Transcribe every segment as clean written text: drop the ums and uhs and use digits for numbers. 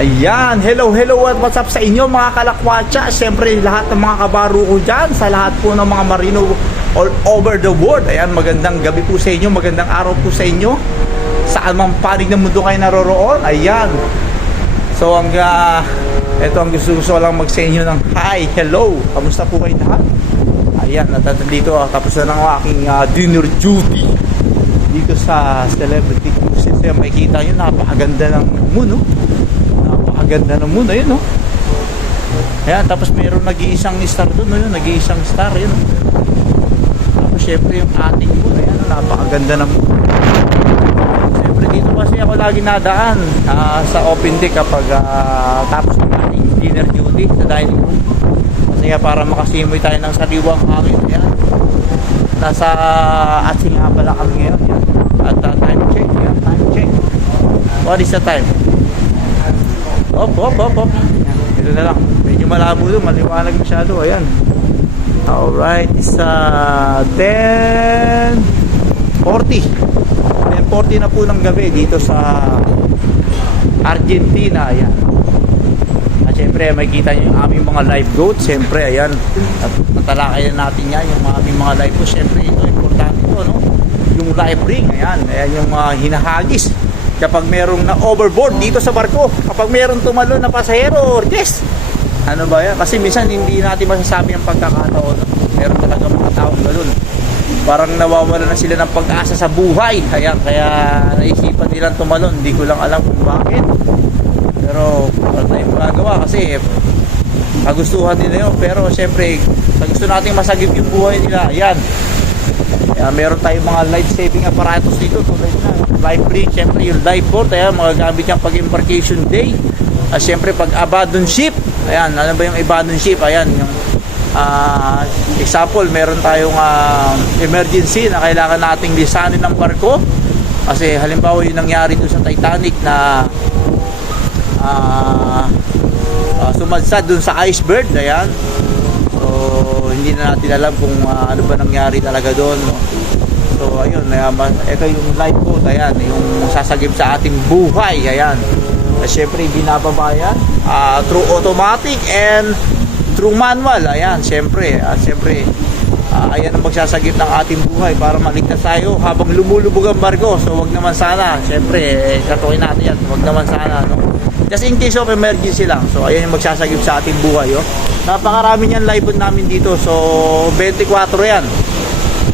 Ayan, hello at what's up sa inyo mga kalakwatsa. Siyempre lahat ng mga kabaro ko dyan, sa lahat po ng mga marino all over the world. Ayan, magandang gabi po sa inyo, magandang araw po sa inyo, saan mang panig ng mundo kayo naroroon. Ayan, so ito ang gusto lang mag sa inyo ng hi, hello, kamusta po kayo lahat? Ayan, nandito tapos na ng aking dinner duty dito sa Celebrity Cruises. Ayan, makikita nyo, napakaganda ng moon, no? Napakaganda ng moon, ayun, no? Ayan, tapos mayroon nag-iisang star doon, no? Nag-iisang star, yun, no? Tapos syempre yung ating moon, ayan, no? Napakaganda ng moon. Syempre dito kasi ako lagi nadaan sa open deck kapag tapos ng ating dinner duty sa dining room. Kasi para makasimoy tayo ng sariwang hangin. Ayan, nasa Atsing nga pala kami ngayon. Yan. At time check. Yan, time check. What is the time? Op. Yan, ito na lang. Medyo malabo doon, maliwanag masyado. Ayan. Alright, it's 10:40. 10:40 na po ng gabi dito sa Argentina. Ayan. At syempre makikita nyo yung aming mga live goats. Syempre ayan, at matalakay na natin yan yung aming mga live goats. Syempre ito, importante ito, no? Yung live ring, ayan yung hinahagis kapag merong na overboard dito sa barko, kapag merong tumalon na pasahero, yes, ano ba yan? Kasi minsan hindi natin masasabi ang pagkakataon, no? Meron talaga mga taong gano'n, parang nawawala na sila ng pag-asa sa buhay. Ayan, kaya naisipan nilang tumalon. Hindi ko lang alam kung bakit, pero wala tayong magagawa kasi kagustuhan nila yun. Pero syempre sa gusto nating masagip yung buhay nila, ayan, meron tayong mga life saving apparatus dito tulad na life ring, syempre yung life boat, ayan, magagamit yan pag embarkation day. At syempre pag abandon ship, ayan, ano ba yung abandon ship? Ayan, yung example, meron tayong emergency na kailangan nating lisanin ng barko. Kasi halimbawa yung nangyari doon sa Titanic na sumadsad dun sa iceberg, ayan. So hindi na natin alam kung ano ba nangyari talaga doon, no? So ayun, ito yung lifeboat, ayan, yung sasagip sa ating buhay, ayan. At syempre binababayan through automatic and through manual, ayan, syempre. At syempre ayan ang magsasagip ng ating buhay para maligtas tayo habang lumulubog ang barko. So wag naman sana, syempre katukin natin yan, wag naman sana, no? Just in case of emergency lang. So ayan yung magsasagip sa ating buhay, oh. Napakarami niyan live namin dito. So 24 yan.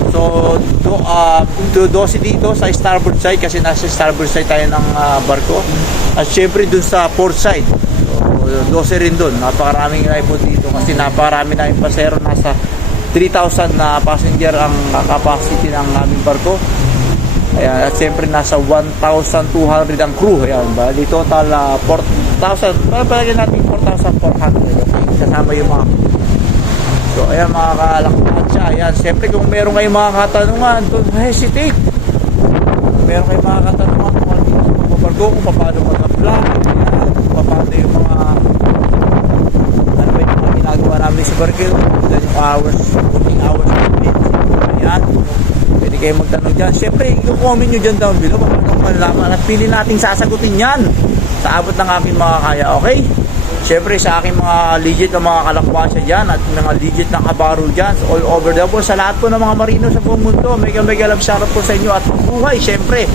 So 12 dito sa starboard side kasi nasa starboard side tayo ng barko. At syempre dun sa port side, so 12 rin dun. Napakaraming live dito kasi napakarami na yung pasero. Nasa 3,000 na passenger ang capacity ng aming barko. Ayan, at siyempre nasa 1,200 ang crew. Ayan, bali total 4,000. Palagyan natin 4,400. Kasama yung mga. So ayan mga kalakpatsya. Ayan, siyempre kung meron kayong mga katanungan, don't hesitate. Kung meron kayong mga katanungan kung ano yung magbabargo, kung paano mag-apply, ayan, kung paano yung mga ano ba yung mga ginagawa namin sa barko, then yung hours, working hours, ayan. Pwede kayo magtanong dyan. Siyempre, i-comment nyo dyan down below kung anong malalaman at pili nating sasagutin yan sa abot ng aking mga kaya, okay? Siyempre, sa aking mga legit na mga kalakwasya dyan at mga legit na kabaro dyan, so all over the world, sa lahat po ng mga marino sa buong mundo, mega love shoutout po sa inyo at buhay, siyempre.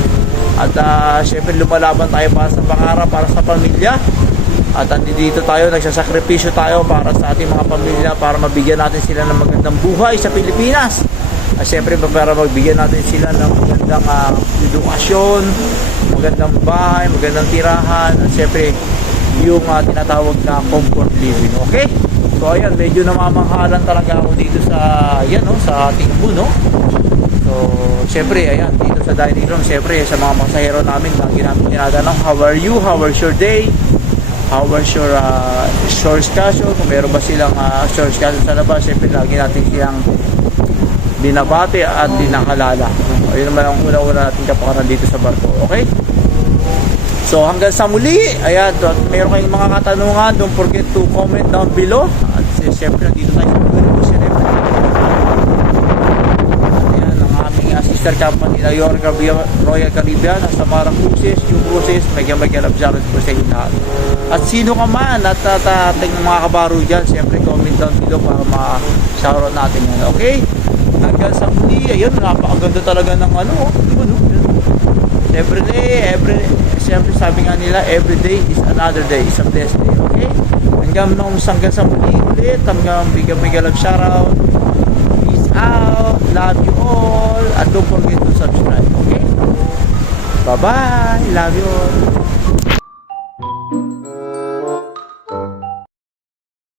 At siyempre, lumalaban tayo para sa pangarap, para sa pamilya. At dito tayo, nagsasakripisyo tayo para sa ating mga pamilya, para mabigyan natin sila ng magandang buhay sa Pilipinas. At syempre para magbigyan natin sila ng magandang edukasyon, magandang bahay, magandang tirahan, at syempre yung tinatawag na comfort living, okay? So ayan, medyo namamanghalan talaga ako dito sa yan, no, sa ating no? So syempre ayan, dito sa dining room, syempre sa mga pasahero namin, lagi namin tinatanong, how are you? How was your day? How was your shore excursion? Kung meron ba silang shore excursion sa labas, syempre lagi natin silang binabati at dinakalala. Ayun naman ang una-una natin kapakanan dito sa barko, okay? So hanggang sa muli, ayan, meron kayong mga katanungan, don't forget to comment down below. At siyempre nandito tayo sa mga po si Reverend. Ayan ang aming assistant sister company na Royal Caribbean, sa Samara Cruises, New Cruises, mega love shoutout po sa inyo lahat. At sino ka man at ating mga kabaro dyan, siyempre comment down below para ma-shoutout natin yan. Okay? Hanggang sa muli, ayun, napakaganda talaga ng ano, siyempre sabi nga nila, every day is another day, is a blessed day. Okay? Hanggang sa muli ulit, hanggang mega love shoutout. Peace out, love you all, and don't forget to subscribe. Okay? Bye-bye, love you all.